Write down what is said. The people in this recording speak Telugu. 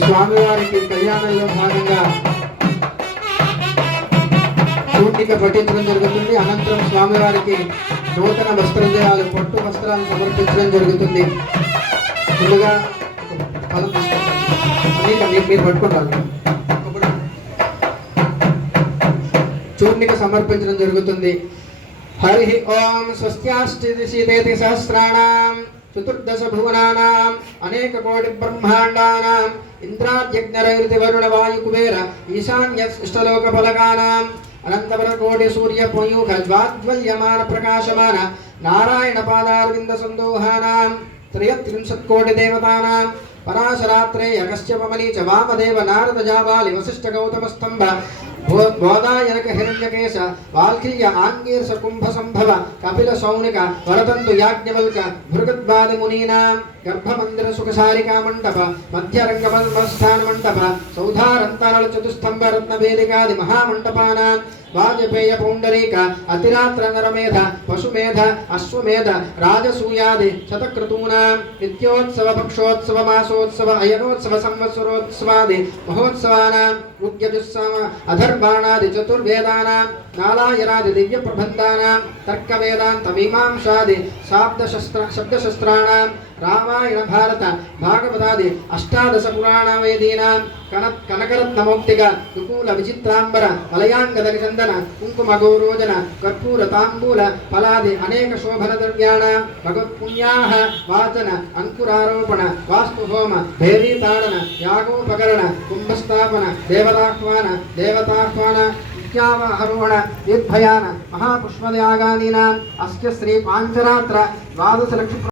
స్వామివారికి కళ్యాణంలో భాగంగా చూటిక పఠించడం జరుగుతుంది. అనంతరం స్వామివారికి నూతన వస్త్రజయాలు పట్టు వస్త్రాలు సమర్పించడం జరుగుతుంది. ముందుగా మీరు పట్టుకుంటారు చూర్ణిక సమర్పించడం జరుగుతుంది. హరి ఓం స్వస్త్యాష్టిశీతేతి సహస్రాణం చతుర్దశ భువనానాం అనేక కోటి బ్రహ్మాండానాం ఇంద్రాద్యజ్ఞరైతి వరుణ వాయు కుబేర ఈశాన్య ఇష్టలోక ఫలకానాం అనంతవర కోటి సూర్య పయూఖ జ్వాద్వల్యమాన ప్రకాశమాన నారాయణ పాదారవింద సందోహానాం త్రయత్రింశత్ కోటి దేవతానాం పరాశరాత్రే అగస్త్యపమని చ వామదేవ నారద జాబాలి వశిష్ఠ గౌతమ స్తంభ బోధాయనక హిరణ్యకేశ వాల్కిల్య ఆంగీర్ష కుంభ సంభవ కపిల సౌనిక వరతంతు యాజ్ఞవల్క భృగద్వాది మునీనాం గర్భమందిర సుఖసారికా మంటప మధ్యరంగమస్థాన మంటప సౌధారంతరళ చతుస్తంభ రత్న వేదికాది మహామంటపానాం వాజపేయ పౌండరీక అతిరాత్ర నరమేధ పశుమేధ అశ్వమేధ రాజసూయాది శతక్రతూనాం నిత్యోత్సవ పక్షోత్సవ మాసోత్సవ అయనోత్సవ సంవత్సరోత్సవాది మహోత్సవానాం ఉద్యజుస్సవ అధర్వాణాది చతుర్వేదానాం నాలాయనాది దివ్య ప్రబంధానాం తర్క వేదాంత మీమాంసాది శబ్దశస్త్రాణాం రామాయణ భారత భాగవతాది అష్టాదశ పురాణ వేదీనాం కనకరత్నమౌక్తిక దుకూల విచిత్రాంబర వలయాంగద చందన కుంకుమ గౌరోజన కర్పూర తాంబూల ఫలాది అనేక శోభన ద్రవ్యాణాం భగవత్పుణ్యాః వాచన అంకురారోపణ వాస్తుహోమ భేరీతాడన యాగోపకరణ కుంభస్థాపన దేవతాహ్వాన విద్యావహరోహణ నిర్భయాన మహాపుష్పయాగానీనాం అస్య శ్రీ పాంచరాత్ర ద్వాదశ లక్ష